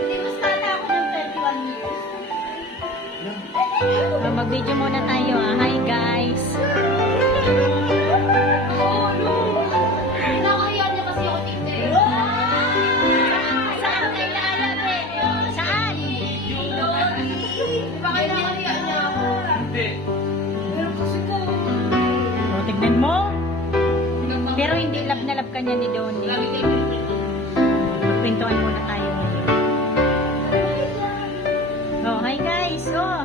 Hindi, mas bata ako ng 31 years. Mag-video muna tayo ah. Hi guys. Oo, no. Nakakahiya niya kasi ako tingnan. Saan kayo lalab eh? Saan? Baka nakakahiya niya ako. Pero kasi ko. O, tignan mo. Pero hindi love na love ka niya ni Donnie. Magpintuan muna tayo ngayon. Oh, hi guys. Oh.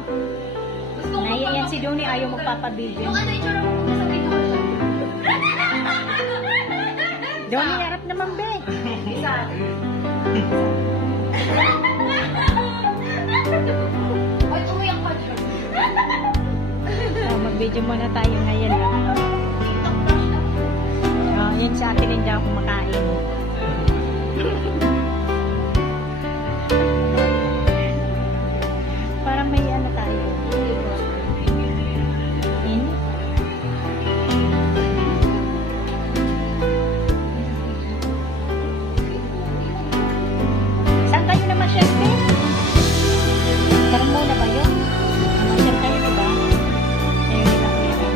Gusto ko Naiya yan si Donnie. Ayaw magpapabideo. Yung ano yung tsura mo sasabihin ko siya. Donnie, harap naman be. Isa. Ay, umiyak pa siya. Oh, mag-video muna tayo ngayon. Oh, yan sa akin hindi ako kumakain. Parang may ano tayo. In? Saan kayo naman, chef? Parang muna ba yun? Namasyal kayo, diba? Ayun nila ko yan.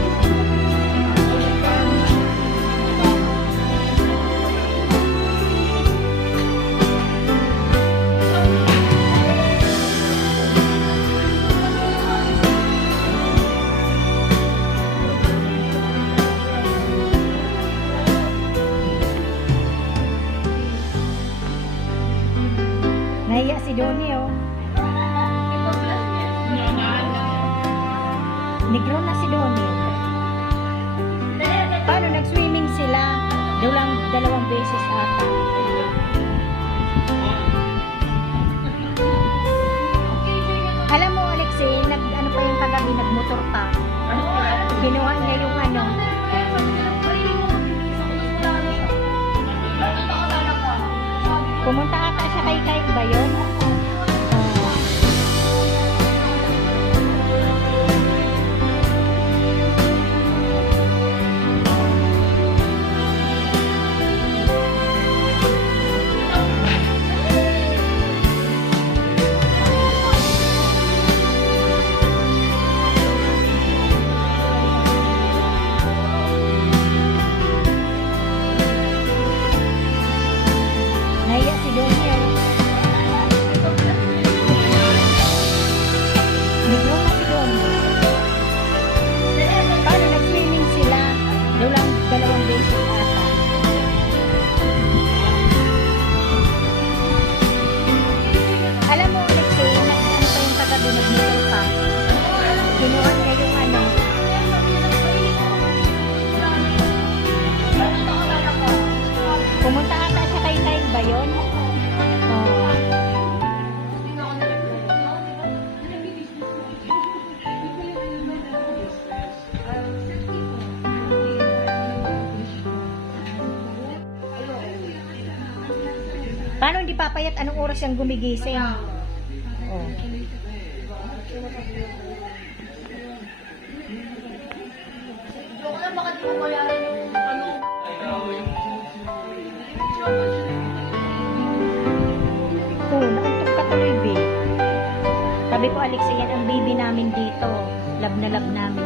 Nahiya si Donnie, oh. Negro na si Donnie. Paano nag-swimming sila? Dalawang beses ata. Alam mo, Alexei, ano pa yung kagabi, nagmotor pa. Kinuha niya yung ano. Pumunta ata siya kay Kyle ba yun? Nahiya si Donnie, oh. Negro na si Donnie. Paano nag-swimming sila? Dalawang beses ata. Alam mo, Alexei, ano pa yung kagabi, nagmotor pa. Kinuha niya yung ano. Pumunta ata siya kay Kyle ba yun? Oh. Paano hindi papayat? Anong oras siyang gumigising? Oh. Joke lang, baka di mo bayaran yung ano. Oh, nauntok ka tuloy, babe. Sabi ko, Alex, yan ang baby namin dito. Love na love namin